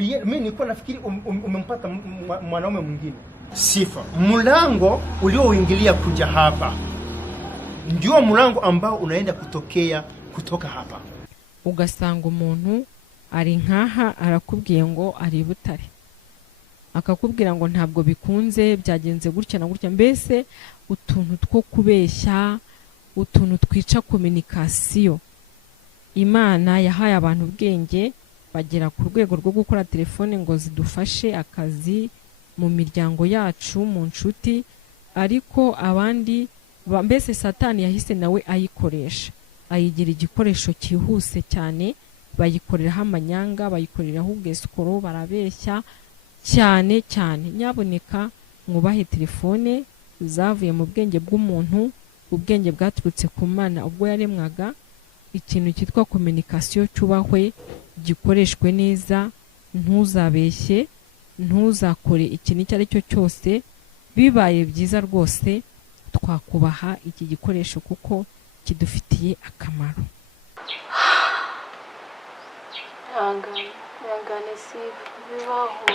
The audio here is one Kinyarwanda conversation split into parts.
mimi nilikuwa nafikiri umempata mwanaume mwingine. Sifa, mlango ulioingilia kuja hapa ndio mlango ambao unaenda kutoka hapa. Ugasanga umuntu ari nkaha arakubwiye ngo ari Butare, akakubwira ngo ntabwo bikunze, byagenze gutya na gutya, mbese utuntu two kubeshya, utuntu twica communication. Imana yahaye abantu ubwenge bagera ku rwego rwo gukora telefone ngo zidufashe akazi mu miryango yacu, mu nshuti, ariko abandi mbese Satani yahise nawe ayikoresha, ayigira igikoresho cyihuse cyane, bayikoreraho amanyanga, bayikoreraho ubwesukoro, barabeshya cyane cyane. Nyaboneka mwubahe telefone zavuye mu bwenge bw'umuntu, ubwenge bwaturutse ku Mana ubwo yaremwaga. Ikintu cyitwa communication cyubahwe, gikoreshwe neza, ntuzabeshye, ntuzakore ikintu icyo ari cyo cyose. Bibaye byiza rwose twakubaha iki gikoresho kuko kidufitiye akamaro. Yangane si bibaho.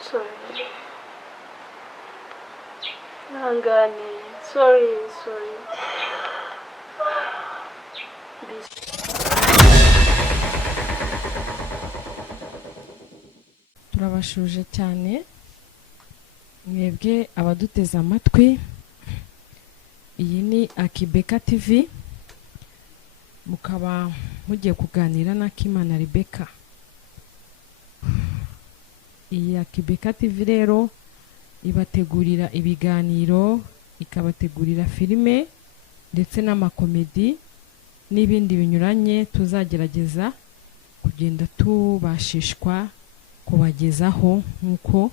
Sorry. Yangane, sorry. Turabashuje cyane mwebwe abaduteze amatwi. Iyi ni Akibeka TV, mukaba mugiye kuganira na Kimana Rebecca. Iyi Akibeka TV rero ibategurira ibiganiro, ikabategurira filime ndetse n'amakomedi n'ibindi binyuranye tuzagerageza kugenda tubashishwa kubagezaho nkuko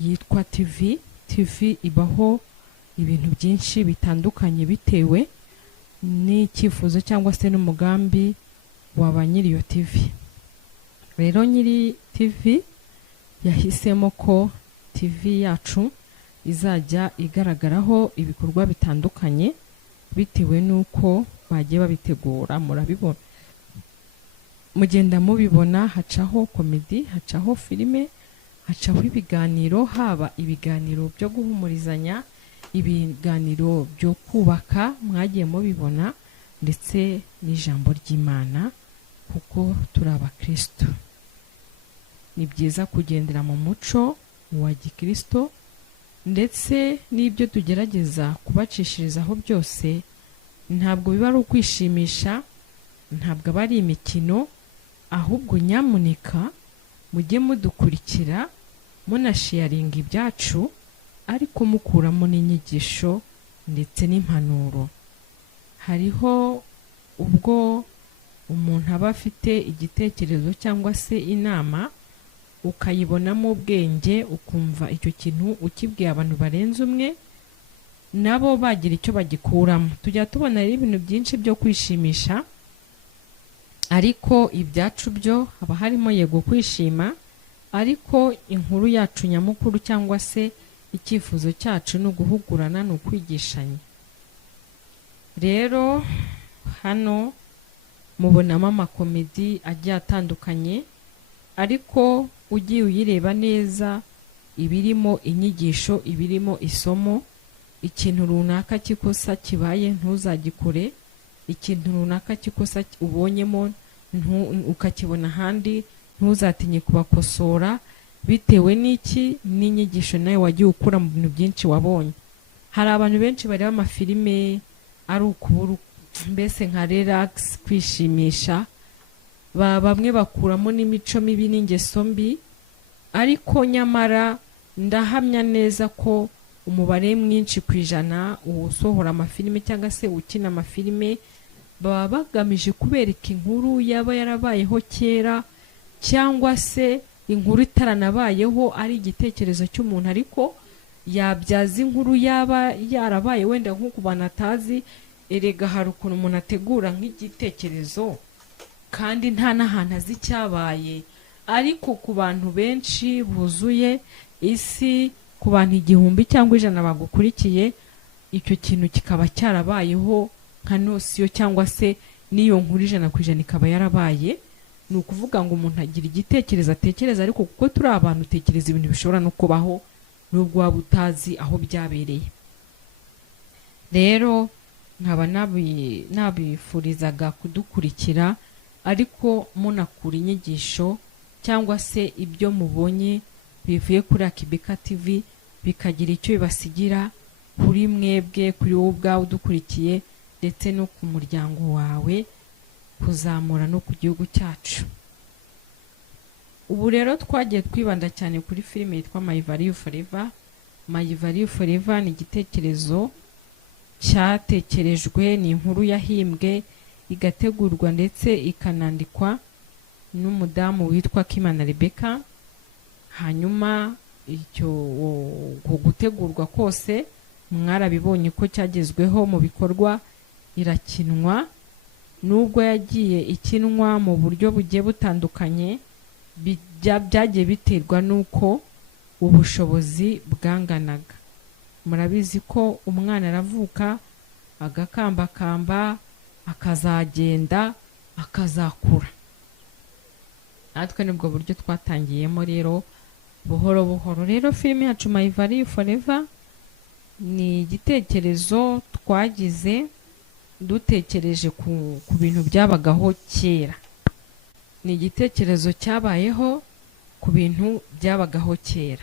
yitwa TV. Ibaho ibintu byinshi bitandukanye bitewe n'icyifuzo cyangwa se n'umugambi wa nyiri iyo TV. Rero nyiri TV yahisemo ko TV yacu izajya igaragaraho ibikorwa bitandukanye bitewe n'uko bagiye babitegura. Murabibona, mugenda mubibona, hacaho komedi, hacaho filime, hacaho ibiganiro, haba ibiganiro byo guhumurizanya, ibiganiro byo kubaka, mwagiye mubibona, ndetse n'ijambo ry'Imana kuko turi abakristo. Ni byiza kugendera mu muco wa gikristo, ndetse n'ibyo tugerageza kubacishirizaho byose ntabwo biba ari ukwishimisha, ntabwo aba ari imikino, ahubwo nyamuneka mujye mudukurikira munasharinga ibyacu, ariko mukuramo n'inyigisho ndetse n'impanuro. Hariho ubwo umuntu aba afite igitekerezo cyangwa se inama, ukayibonamo ubwenge, ukumva icyo kintu ukibwiye abantu barenze umwe, nabo bagira icyo bagikuramo. Tujya tubona rero ibintu byinshi byo kwishimisha, ariko ibyacu byo haba harimo yego kwishima, ariko inkuru yacu nyamukuru cyangwa se icyifuzo cyacu ni uguhugurana, ni ukwigishanya. Rero hano mubonamo amakomedi agiye atandukanye, ariko ugiye uyireba neza ibirimo inyigisho, ibirimo isomo. Ikintu runaka kikosa kibaye ntuzagikore, ikintu runaka kikosa ubonyemo ukakibona ahandi ntuzatinye kubakosora, bitewe n'iki n'inyigisho nawe wagiye ukura mu bintu byinshi wabonye. Hari abantu benshi bareba amafilime ari ukubura, mbese nka relax, kwishimisha, bamwe bakuramo n'imico mibi n'ingeso mbi, ariko nyamara ndahamya neza ko umubare mwinshi ku ijana usohora amafilime cyangwa se ukina amafilime baba bagamije kubereka inkuru yaba yarabayeho kera, cyangwa se inkuru itaranabayeho ari igitekerezo cy'umuntu, ariko yabyaza inkuru yaba yarabaye wenda nk'uko banatazi. Erega hari ukuntu umuntu ategura nk'igitekerezo kandi nta n'ahantu azi cyabaye, ariko ku bantu benshi buzuye isi, ku bantu 1000 cyangwa 100 bagukurikiye, icyo kintu kikaba cyarabayeho nka nosiyo, cyangwa se niyo nkuru 100% ikaba yarabaye. ni ukuvuga ngo umuntu agira igitekerezo atekereza, ariko kuko turi abantu utekereza ibintu bishobora no kubaho nubwo waba utazi aho byabereye. rero nkaba nabifurizaga kudukurikira, ariko munakura inyigisho cyangwa se ibyo mubonye bivuye kuri Akibeka TV bikagira icyo bibasigira kuri mwebwe, kuri wowe ubwawe udukurikiye, ndetse no ku muryango wawe, kuzamura no ku gihugu cyacu. Ubu rero twagiye twibanda cyane kuri filime yitwa My Value Forever. My Value Forever ni igitekerezo cyatekerejwe, ni inkuru yahimbwe igategurwa ndetse ikanandikwa n'umudamu witwa Kimana Rebecca. Hanyuma icyo gutegurwa kose mwarabibonye ko cyagezweho mu bikorwa, irakinwa. Nubwo yagiye ikinwa mu buryo bugiye butandukanye, byagiye biterwa n'uko ubushobozi bwanganaga. Murabizi ko umwana aravuka agakambakamba, akazagenda, akazakura. Natwe nibwo buryo twatangiyemo rero buhoro buhoro. Rero filime yacu My Value Forever ni igitekerezo twagize dutekereje ku bintu byabagaho kera. Ni igitekerezo cyabayeho ku bintu byabagaho kera.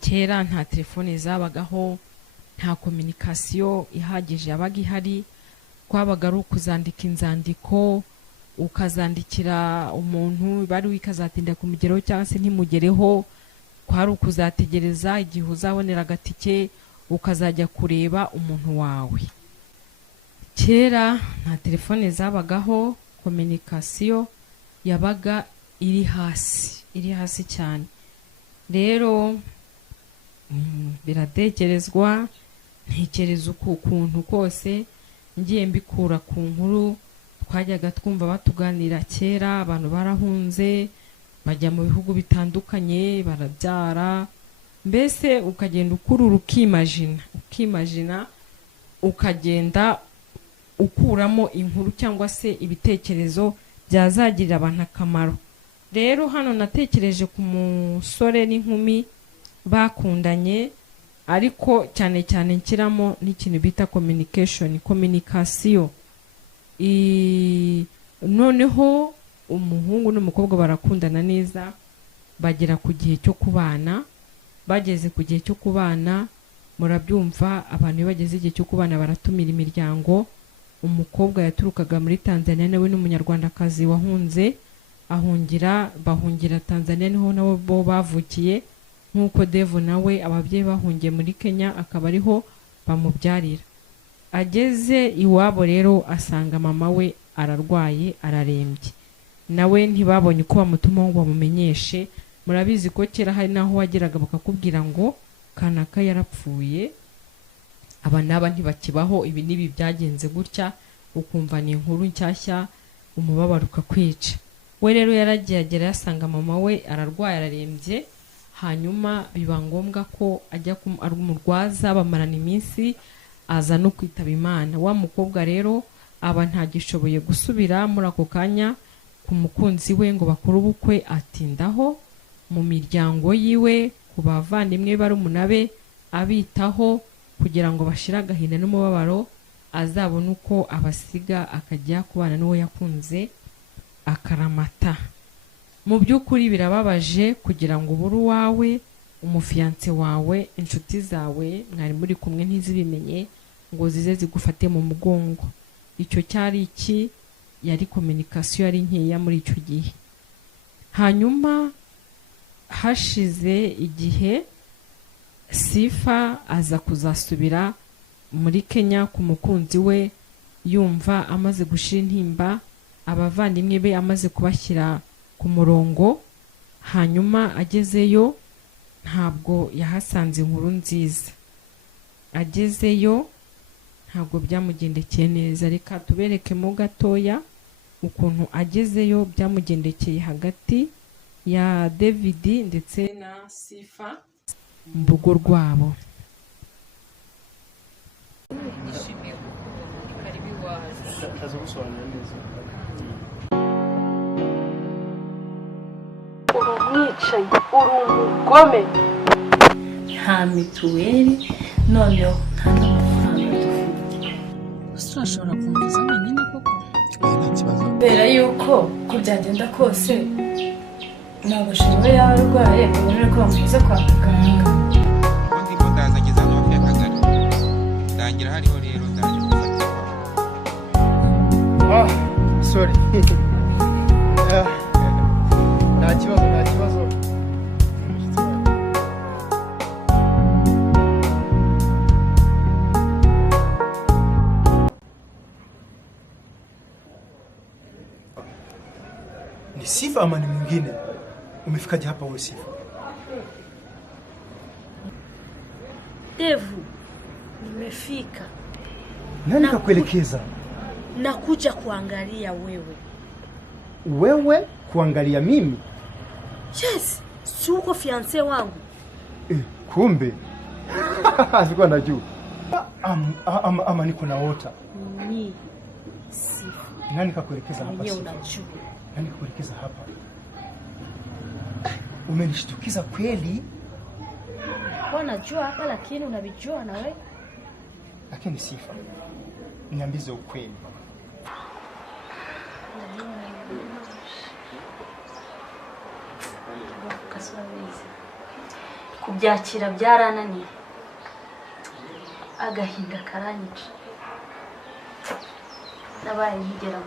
Kera nta telefone zabagaho, nta communication ihagije yabaga ihari. Kwabaga ari ukuzandika inzandiko, ukazandikira umuntu bari wikazatinda kumugeraho cyangwa se ntimugereho. Kwari ukuzategereza igihe uzabonera agatike ukazajya kureba umuntu wawe. Kera nta telefone zabagaho, communication yabaga iri hasi cyane. Rero biratekerezwa, ntekereza ukuntu kose ngiye mbikura ku nkuru twajyaga twumva batuganira kera. Abantu barahunze bajya mu bihugu bitandukanye, barabyara, mbese ukagenda ukurura ukimagina, ukagenda ukuramo inkuru cyangwa se ibitekerezo byazagirira abantu akamaro. Rero hano natekereje ku musore n'inkumi bakundanye, ariko cyane cyane nshyiramo n'ikintu bita communication. Noneho umuhungu n'umukobwa barakundana neza, bagera ku gihe cyo kubana. Bageze ku gihe cyo kubana, murabyumva, abantu iyo bageze igihe cyo kubana baratumira imiryango. Umukobwa yaturukaga muri Tanzania, nawe n'umunyarwandakazi wahunze, bahungira Tanzania, niho nabo bo bavukiye. Nkuko Devo nawe ababyeyi bahungiye muri Kenya, akaba ariho bamubyarira. Ageze iwabo rero asanga mama we ararwaye, ararembye. Nawe ntibabonye uko bamutuma ngo bamumenyeshe. Murabizi ko kera hari naho wageraga bakakubwira ngo kanaka yarapfuye, aba naba ntibakibaho, ibi nibi byagenze gutya, ukumva ni inkuru nshyashya, umubabaro ukakwica. We rero yaragiye agera yasanga mama we ararwaye, ararembye. Hanyuma biba ngombwa ko ajya kumurwaza, bamarana iminsi, aza no kwitaba Imana. Wa mukobwa rero aba ntagishoboye gusubira muri ako kanya ku mukunzi we ngo bakore ubukwe, atindaho mu miryango yiwe, ku bavandimwe barumuna be, abitaho kugira ngo bashire agahinda n'umubabaro, azabone uko abasiga akajya kubana n'uwo yakunze akaramata. Mu by'ukuri birababaje kugira ngo ubure uwawe, umufiance wawe, inshuti zawe mwari muri kumwe ntizibimenye ngo zize zigufate mu mugongo. Icyo cyari iki? Yari communication yari nkeya muri icyo gihe. Hanyuma hashize igihe, Sifa aza kuzasubira muri Kenya ku mukunzi we, yumva amaze gushira intimba, abavandimwe be amaze kubashyira ku murongo. Hanyuma agezeyo ntabwo yahasanze inkuru nziza. Agezeyo ntabwo byamugendekeye neza. Reka tuberekemo gatoya ukuntu agezeyo byamugendekeye hagati ya David ndetse na Sifa mu rugo rwabo. Kaza gusobanura neza. umwicanyi, uri umugome. Nta mituweli noneho nta n'amafaranga dufite. Gusa urashobora kumviza wenyine koko? Nta kibazo. Kubera yuko uko byagenda kose ntabwo shingwe yaba arwaye ubonere ko bamugize kwa muganga. Ubundi ngo ndazageza hano hafi y'akagari. Ndangira hariho rero ndaje gufata. Sorry. Nta kibazo. Ni Sifa ama ni mwingine? Umefikaje hapa wewe Sifa? Devu, nimefika. Nani kakuelekeza? Nakuja kuangalia wewe. Wewe kuangalia mimi? Yes, si uko fiancé wangu. Kumbe. Sikuwa najua. Ama niko naota. Ni Sifa. Nani kakuelekeza hapa? Mwenyewe unajua. Nani kakuelekeza hapa? Umenishtukiza kweli? Wanajua hapa lakini unavijua na wewe. Lakini Sifa, niambize ukweli. Kubyakira byarananiye. Agahinda karanyica. Nabaye nkigera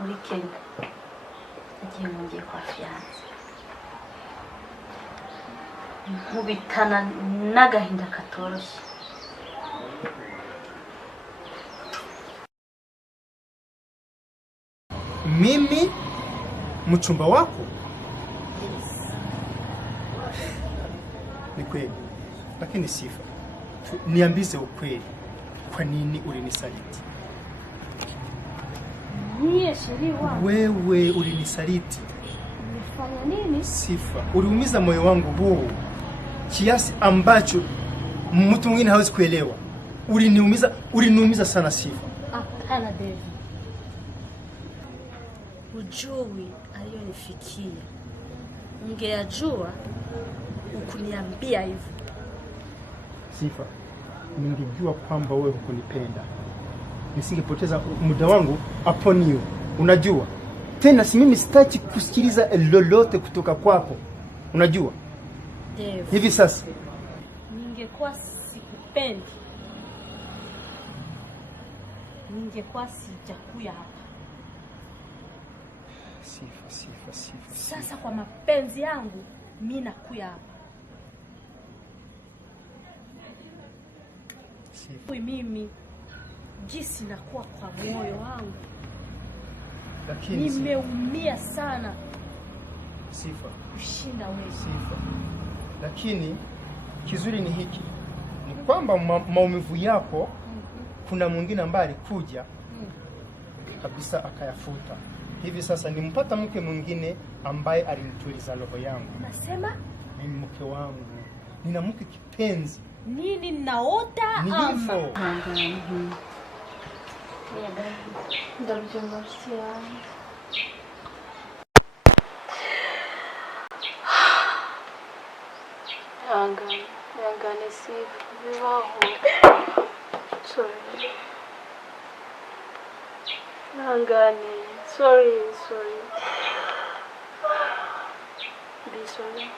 muri Kenya. Igihe ngiye kwa fiancé. Nkubitana n'agahinda katoroshye. Mimi mchumba wako? Ni kweli. Lakini Sifa, niambize ukweli. Kwa nini ulinisaliti? Niye sheri wangu. Wewe ulinisaliti. Umefanya nini? Sifa, uliumiza moyo wangu huu kiasi ambacho mtu mwingine hawezi kuelewa. Uliniumiza sana Sifa. Hapana David. Ujui aliyonifikia. Ungejua ukuniambia hivyo. Sifa, ningejua kwamba wewe hukunipenda, nisingepoteza muda wangu upon you. Unajua? Tena si mimi sitaki kusikiliza lolote kutoka kwako. Unajua? Dave. Hivi sasa Ningekuwa sikupendi. Ningekuwa sijakuja hapa. Sifa. Sasa kwa mapenzi yangu mimi nakuja hapa. Sifa. Mimi jinsi nakuwa kwa moyo wangu. Lakini nimeumia sana. Sifa. Kushinda wewe. Sifa. Lakini kizuri ni hiki. Ni kwamba maumivu yako kuna mwingine ambaye alikuja kabisa akayafuta. Hivi sasa nimpata mke mwingine ambaye alinituliza roho yangu. Nasema? Ni mke wangu. Nina mke kipenzi. Nini naota ama? Ni hivyo. Ndabyumva cyane. Ihangane Sifa, bibaho. Sorry. Ihangane. Sorry. Be sorry.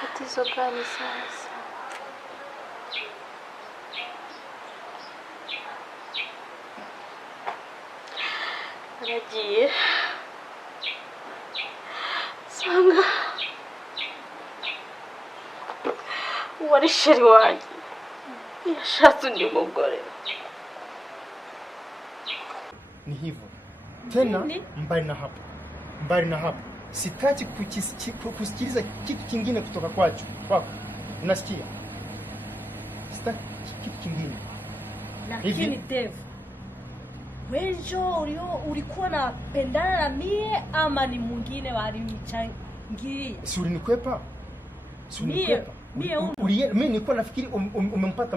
Tatizo gani sasa? Aragiye. Sanga. Wari sheri wanjye. Yashatse undi mugore. Ni hivyo. Tena mbali na hapo. Sitaki kusikiliza kitu kingine kutoka kwako. Unasikia? Sitaki kitu kingine. Lakini Dave, wewe ulikuwa unapendana na mie ama ni mwingine walimchangia? Si ulinikwepa? Mimi nilikuwa nafikiri umempata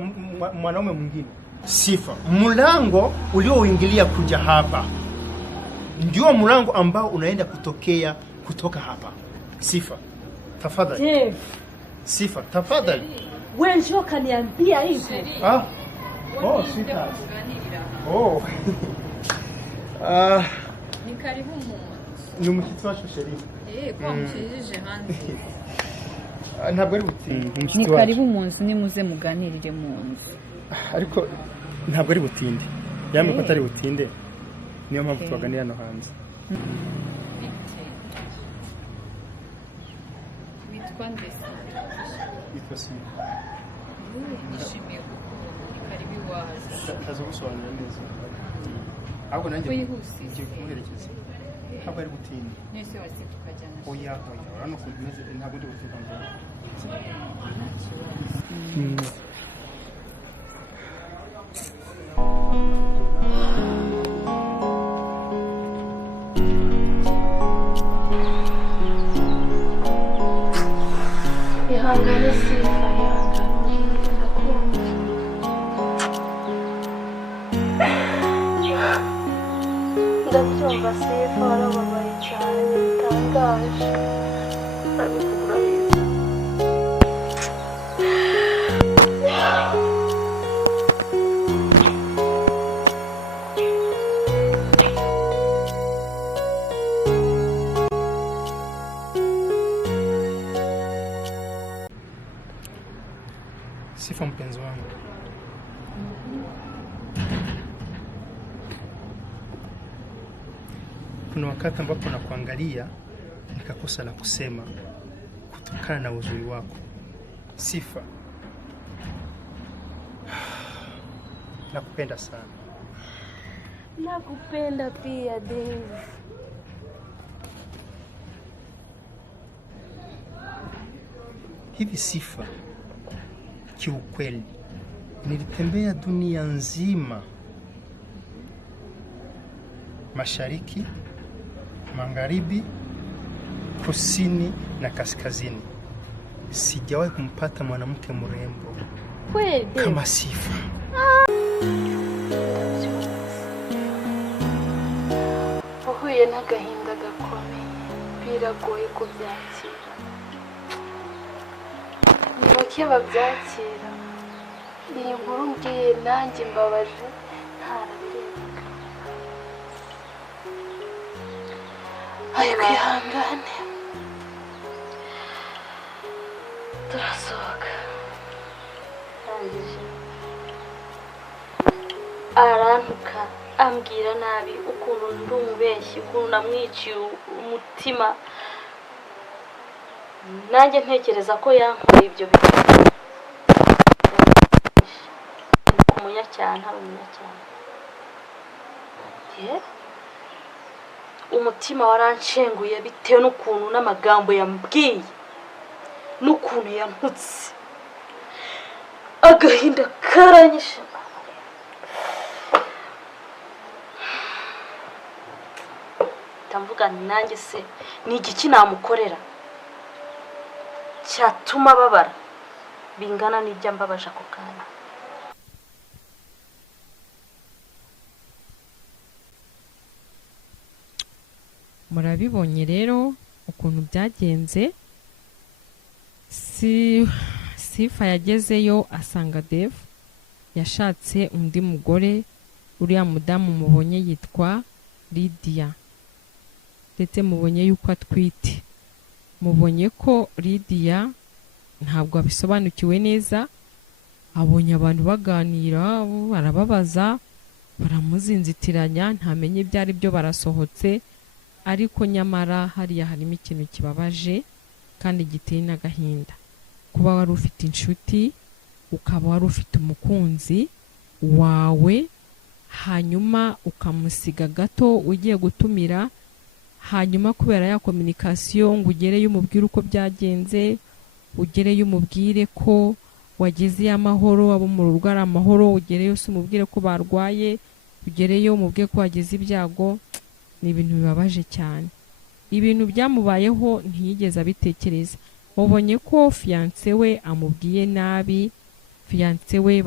mwanaume mwingine. Sifa, mlango ulioingilia kuja hapa ndio mlango ambao unaenda kutoka hapa. Sifa, tafadhali. Dave, Sifa, tafadhali. wewe njoo kaniambia hivyo. Ah. Oh, sweetheart. Oh. Ni karibu mu Ni umushyitsi wacu Sherifu. kwa mushijije hanze. Ntabwo ari butinde. Ni karibu mu nzu nimuze muganirire mu nzu. Ariko ntabwo ari butinde. Yamwe ko atari butinde. Niyo mpamvu twaganira hano hanze. Witwa ndese. Yitwa Sifa. Nishimiye kukubona. Ni karibu iwacu. Tazo gusobanura neza. Ahubwo nanjye Wihuse. ngiye kumuherekeza. Ntabwo ari butinde. Nese wasi tukajyana. Oya, urabona ko bimeze ntabwo ndi butuka ngo. ihangane Sifa, ihangane ndakumva. Ndabyumva Sifa, warababaye cyane bitangaje. Urabikura biza. Sifa mpenzi wangu. Kuna wakati ambapo nakuangalia nikakosa la kusema kutokana na uzuri wako. Sifa. Nakupenda sana. Nakupenda pia Dave. Hivi Sifa, kiukweli nilitembea dunia nzima, mashariki, magharibi, kusini na kaskazini. Sijawahi kumpata mwanamke mrembo Kweli Dave. kama Sifa. Uhuye n'agahinda gakomeye, biragoye kubyakira. Ni bake babyakira. Iyi nkuru ngiye nanjye mbabaje ntarabirenga. Ariko ihangane. Turasohoka. Arangije. Arantuka, ambwira nabi ukuntu ndi umubeshyi, ukuntu namwiciye umutima. Nanjye ntekereza ko yankoreye ibyo bintu. Umunyacyaha ntari umunyacyaha. Umutima waranshenguye bitewe n'ukuntu n'amagambo yambwiye n'ukuntu yantutse. Agahinda karanyishe. Ndamvuga nanjye se ni igiki namukorera cyatuma babara bingana n'ibyo mbabaje ako kanya. Murabibonye rero ukuntu byagenze. Sifa yagezeyo asanga Dave yashatse undi mugore. Uriya mudamu mubonye yitwa Lydia, ndetse mubonye yuko atwite. Mubonye ko Lydia ntabwo abisobanukiwe neza. Abonye abantu baganira, barababaza, baramuzinzitiranya, ntamenye ibyo ari byo, barasohotse. Ariko nyamara hariya harimo ikintu kibabaje kandi giteye n'agahinda. Kuba wari ufite inshuti, ukaba wari ufite umukunzi wawe, hanyuma ukamusiga gato ugiye gutumira, hanyuma kubera ya communication ngo ugereyo umubwire uko byagenze, ugereyo umubwire ko wageze amahoro, abo mu rugo ari amahoro, ugereyo se umubwire ko barwaye, ugereyo umubwire ko wageze ibyago. Ni ibintu bibabaje cyane. Ibintu byamubayeho ntiyigeze abitekereza. Mubonye ko fiance we amubwiye nabi, fiance we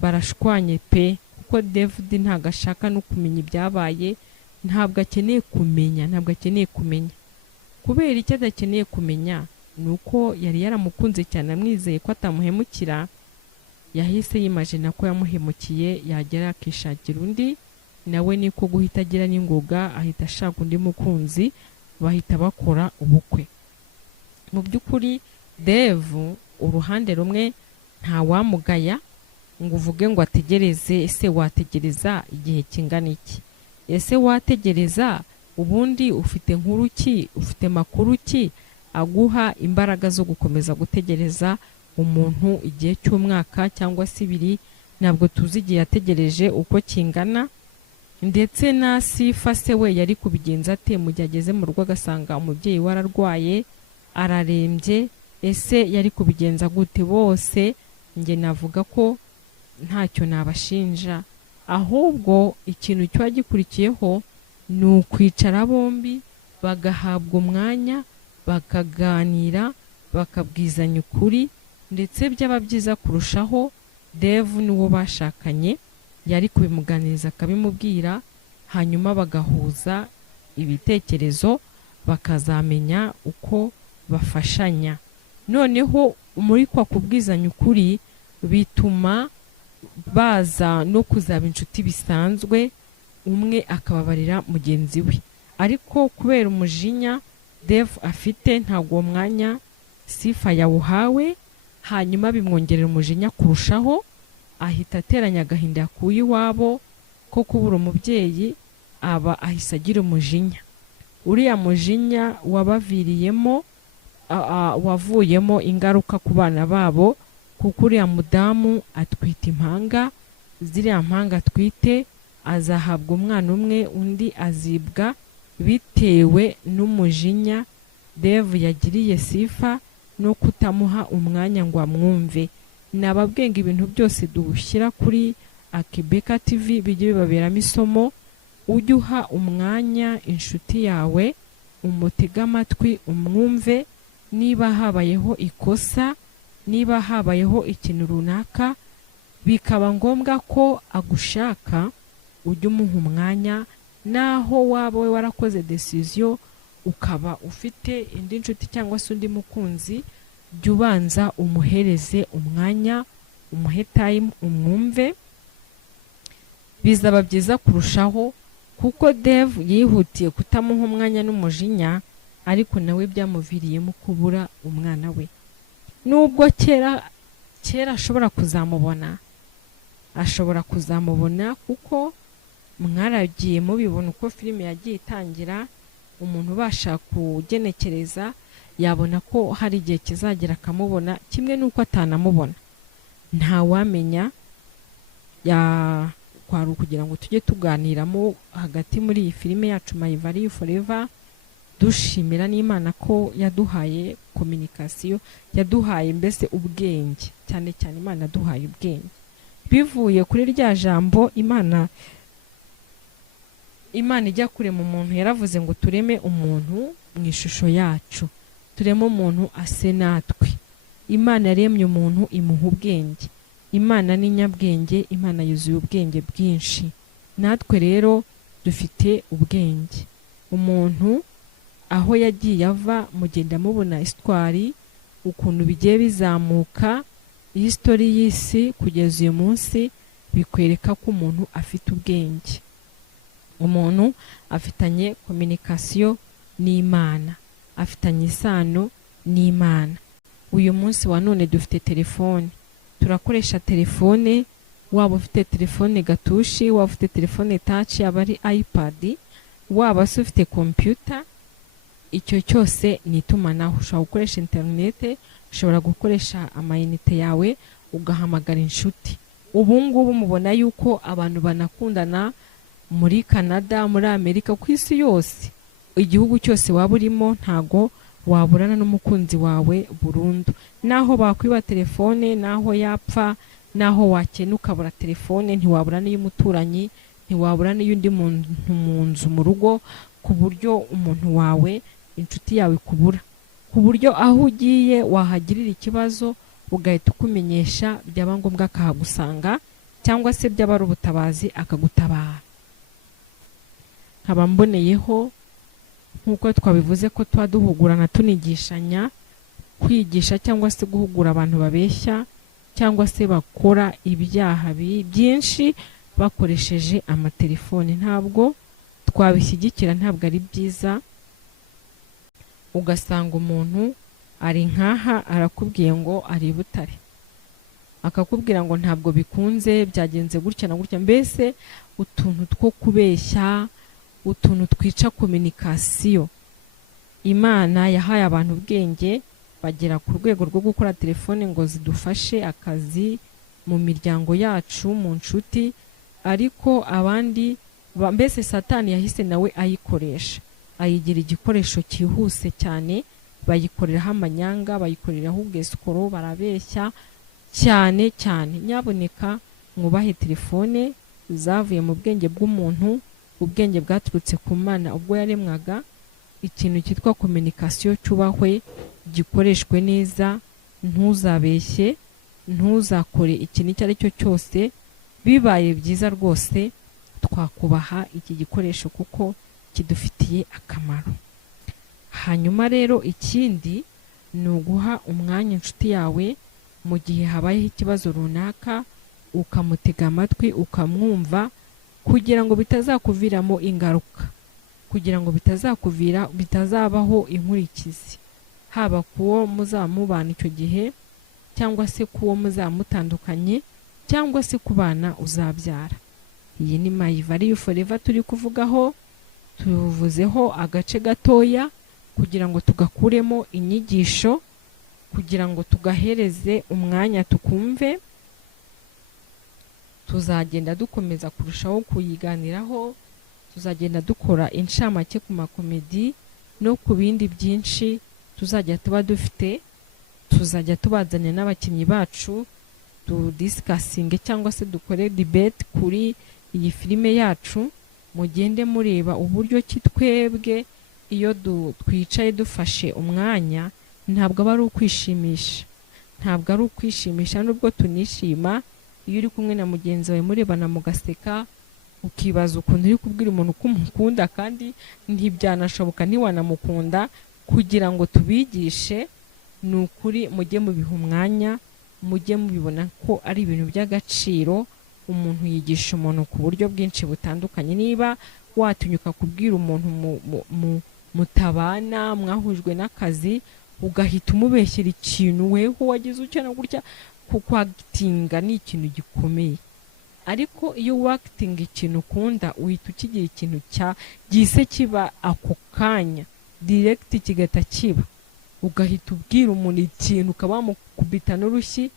barashwanye pe, kuko David ntago ashaka no kumenya ibyabaye, ntabwo akeneye kumenya kubera icyo adakeneye kumenya ni uko yari yaramukunze cyane amwizeye ko atamuhemukira. Yahise yimagina ko yamuhemukiye, yagera akishakira undi, nawe niko guhita agira n'ingoga ahita ashaka undi mukunzi, bahita bakora ubukwe. Mu by'ukuri Dave uruhande rumwe nta wamugaya ngo uvuge ngo ategereze. Ese wategereza igihe kingana iki? Ese wategereza ubundi ufite nkuru ki, ufite makuru ki aguha imbaraga zo gukomeza gutegereza umuntu igihe cy'umwaka cyangwa se 2? Ntabwo tuzi igihe yategereje uko kingana. Ndetse na Sifa se we yari kubigenza ate mu gihe ageze mu rugo agasanga umubyeyi we ararwaye ararembye? Ese yari kubigenza gute? Bose nge navuga ko ntacyo nabashinja, ahubwo ikintu cyo gikurikiyeho ni ukwicara bombi bagahabwa umwanya bakaganira bakabwizanya ukuri, ndetse byaba byiza kurushaho Dave n'uwo bashakanye yari kubimuganiriza akabimubwira, hanyuma bagahuza ibitekerezo bakazamenya uko bafashanya. Noneho muri kwa kubwizanya ukuri bituma baza no kuzaba inshuti bisanzwe, umwe akababarira mugenzi we. Ariko kubera umujinya Dave afite ntabwo uwo mwanya Sifa yawuhawe, hanyuma bimwongerera umujinya kurushaho, ahita ateranya agahinda yakuye iwabo ko kubura umubyeyi, aba ahise agira umujinya. Uriya mujinya wabaviriyemo wavuyemo ingaruka ku bana babo, kuko uriya mudamu atwita impanga, ziriya mpanga atwite azahabwa umwana umwe, undi azibwa bitewe n'umujinya Dave yagiriye Sifa no kutamuha umwanya ngo amwumve. Nababwenga ibintu byose dushyira kuri Akibeka TV bijye bibaberamo isomo. Ujye uha umwanya inshuti yawe, umutega amatwi umwumve. Niba habayeho ikosa, niba habayeho ikintu runaka bikaba ngombwa ko agushaka, ujye umuha umwanya. Naho waba we warakoze decision ukaba ufite indi nshuti cyangwa se undi mukunzi, jya ubanza umuhereze umwanya, umuhe time, umwumve. Bizaba byiza kurushaho, kuko Dave yihutiye kutamuha umwanya n'umujinya, ariko nawe byamuviriyemo kubura umwana we. Nubwo kera ashobora kuzamubona, kuko mwaragiye mubibona uko filime yagiye itangira. Umuntu ubasha kugenekereza yabona ko hari igihe kizagera akamubona, kimwe n'uko atanamubona. Nta wamenya, kwari ukugira ngo tujye tuganiramo hagati muri iyi filime yacu My Value Forever, dushimira n'Imana ko yaduhaye communication, yaduhaye mbese ubwenge, cyane cyane Imana yaduhaye ubwenge bivuye kuri rya jambo Imana ijya kurema umuntu yaravuze ngo tureme umuntu mu ishusho yacu, tureme umuntu ase natwe. Imana yaremye umuntu imuha ubwenge. Imana ni nyabwenge, Imana yuzuye ubwenge bwinshi. Natwe rero dufite ubwenge. Umuntu aho yagiye ava mugenda mubona histoire ukuntu bigiye bizamuka, history y'isi kugeza uyu munsi bikwereka ko umuntu afite ubwenge. Umuntu afitanye communication n'Imana, afitanye isano n'Imana. Uyu munsi wa none dufite telefone, turakoresha telefone. Waba ufite telefone gatushi, waba ufite telefone touch, yaba ari iPad, waba ufite computer, icyo cyose ni itumanaho. Ushobora gukoresha internet, ushobora gukoresha amayinite yawe ugahamagara inshuti. Ubu ngubu mubona yuko abantu banakundana muri Canada, muri Amerika, ku isi yose, igihugu cyose waba urimo, ntago waburana n'umukunzi wawe burundu. Naho bakwiba telefone, naho yapfa, naho wakena ukabura telefone, ntiwaburana y'umuturanyi, ntiwaburana y'undi muntu mu nzu mu rugo, ku buryo umuntu wawe, inshuti yawe kubura, ku buryo aho ugiye wahagirira ikibazo ugahita ukumenyesha, byaba ngombwa akahagusanga, cyangwa se byaba ari ubutabazi akagutabara. nkaba mboneyeho nk'uko twabivuze ko tuba duhugurana tunigishanya, kwigisha cyangwa se guhugura abantu babeshya cyangwa se bakora ibyaha byinshi bakoresheje amatelefoni. Ntabwo twabishyigikira, ntabwo ari byiza. Ugasanga umuntu ari nkaha arakubwiye ngo ari i Butare, akakubwira ngo ntabwo bikunze, byagenze gutya na gutya. Mbese utuntu two kubeshya, utuntu twica kominikasiyo. Imana yahaye abantu ubwenge bagera ku rwego rwo gukora telefone ngo zidufashe akazi mu miryango yacu, mu nshuti, ariko abandi mbese Satani yahise nawe ayikoresha, ayigira igikoresho cyihuse cyane, bayikoreraho amanyanga, bayikoreraho ubwesikoro, barabeshya cyane cyane. Nyaboneka mwubahe telefone zavuye mu bwenge bw'umuntu, ubwenge bwaturutse ku Mana ubwo yaremwaga. Ikintu cyitwa kominikasiyo cyubahwe, gikoreshwe neza, ntuzabeshye, ntuzakore ikintu icyo ari cyo cyose. Bibaye byiza rwose twakubaha iki gikoresho kuko kidufitiye akamaro. Hanyuma rero ikindi ni uguha umwanya inshuti yawe mu gihe habayeho ikibazo runaka, ukamutega amatwi, ukamwumva, kugira ngo bitazakuviramo ingaruka, kugira ngo bitazabaho inkurikizi, haba kuwo muzamubana icyo gihe, cyangwa se kuwo muzamutandukanye, cyangwa se ku bana uzabyara. Iyi ni My Value Forever turi kuvugaho. Tuvuzeho agace gatoya kugira ngo tugakuremo inyigisho, kugira ngo tugahereze umwanya tukumve. Tuzagenda dukomeza kurushaho kuyiganiraho, tuzagenda dukora inshamake ku makomedi no ku bindi byinshi tuzajya tuba dufite. Tuzajya tubazanya n'abakinnyi bacu, tudisikasinge cyangwa se dukore debate kuri iyi filime yacu. Mugende mureba uburyo ki twebwe iyo twicaye dufashe umwanya, ntabwo aba ari ukwishimisha, ntabwo ari ukwishimisha, nubwo tunishima iyo uri kumwe na mugenzi wawe murebana mugaseka, ukibaza ukuntu uri kubwira umuntu ko umukunda kandi ntibyanashoboka, ntiwanamukunda. Kugira ngo tubigishe, ni ukuri mujye mubiha umwanya, mujye mubibona ko ari ibintu by'agaciro. Umuntu yigisha umuntu ku buryo bwinshi butandukanye. Niba watinyuka kubwira umuntu mutabana, mwahujwe n'akazi, ugahita umubeshyera ikintu weho wagize ucyana gutya, kuko actinga ni ikintu gikomeye. Ariko iyo wakitinga ikintu ukunda, uhita ukigira ikintu gise kiba ako kanya direct, kigata kiba, ugahita ubwira umuntu ikintu ukaba wamukubita n'urushyi.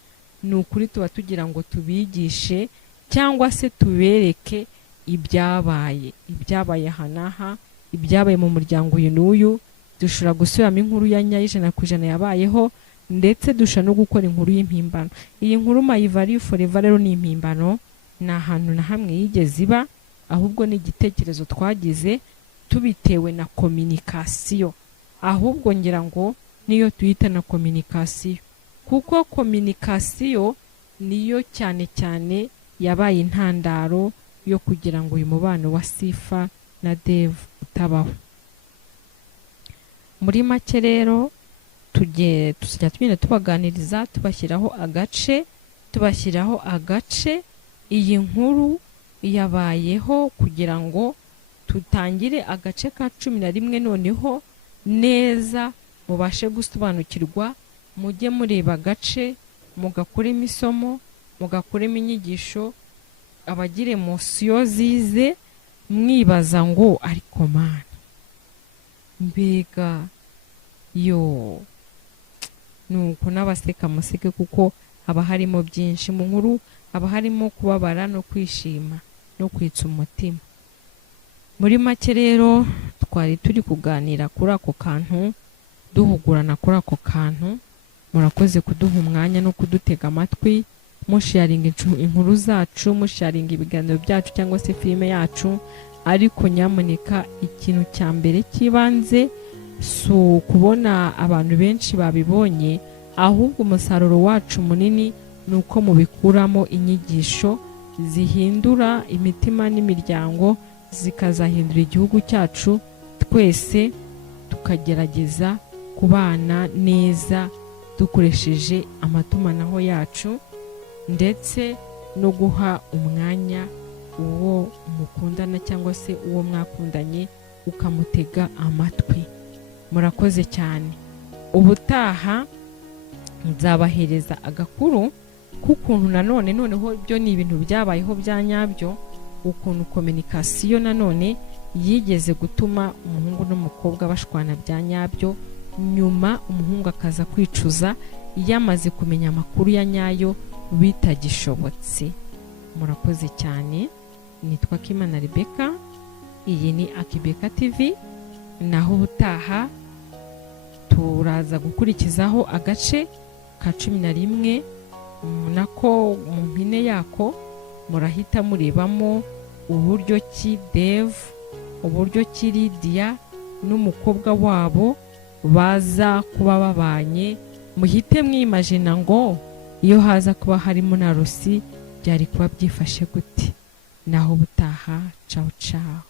Ni ukuri tuba tugira ngo tubigishe cyangwa se tubereke ibyabaye hanaha, ibyabaye mu muryango uyu n'uyu. Dushobora gusubiramo inkuru ya nyayo 100% yabayeho, ndetse dushobora no gukora inkuru y'impimbano. Iyi nkuru My Value Forever rero ni impimbano, nta hantu na hamwe yigeze iba, ahubwo ni igitekerezo twagize tubitewe na kominikasiyo. Ahubwo ngira ngo niyo tuyita na kominikasiyo, kuko kominikasiyo niyo cyane cyane yabaye intandaro yo kugira ngo uyu mubano wa Sifa na Dave utabaho. Muri make rero tujya tugenda tubaganiriza, tubashyiraho agace. Iyi nkuru yabayeho kugira ngo tutangire agace ka 11 noneho neza mubashe gusobanukirwa. Mujye mureba agace, mugakuremo isomo, mugakuremo inyigisho, abagire emosiyo zize, mwibaza ngo ariko Mana, mbega yo, nuko n'abaseka museke, kuko haba harimo byinshi mu nkuru. Haba harimo kubabara no kwishima no kwitsa umutima. Muri make rero twari turi kuganira kuri ako kantu, duhugurana kuri ako kantu. Murakoze kuduha umwanya no kudutega amatwi, musharinga inkuru zacu, musharinga ibiganiro byacu cyangwa se filime yacu. Ariko nyamuneka ikintu cya mbere kibanze so kubona abantu benshi babibonye, ahubwo umusaruro wacu munini nuko mubikuramo inyigisho zihindura imitima n'imiryango, zikazahindura igihugu cyacu, twese tukagerageza kubana neza dukoresheje amatumanaho yacu, ndetse no guha umwanya uwo mukundana cyangwa se uwo mwakundanye ukamutega amatwi. Murakoze cyane. Ubutaha nzabahereza agakuru k'ukuntu nanone noneho ibyo ni ibintu byabayeho bya nyabyo, ukuntu kominikasiyo nanone yigeze gutuma umuhungu n'umukobwa bashwana bya nyabyo, nyuma umuhungu akaza kwicuza yamaze kumenya amakuru ya nyayo bitagishobotse. Murakoze cyane. Nitwa Kimana Rebecca, iyi ni Akibeka TV, naho ubutaha turaza gukurikizaho agace ka 11 nako mu mpine yako murahita murebamo uburyo ki Dave, uburyo ki Lydia n'umukobwa wabo baza kuba babanye. Muhite mwimagina ngo iyo haza kuba harimo na Rusi byari kuba byifashe gute. Naho ubutaha, ciao ciao.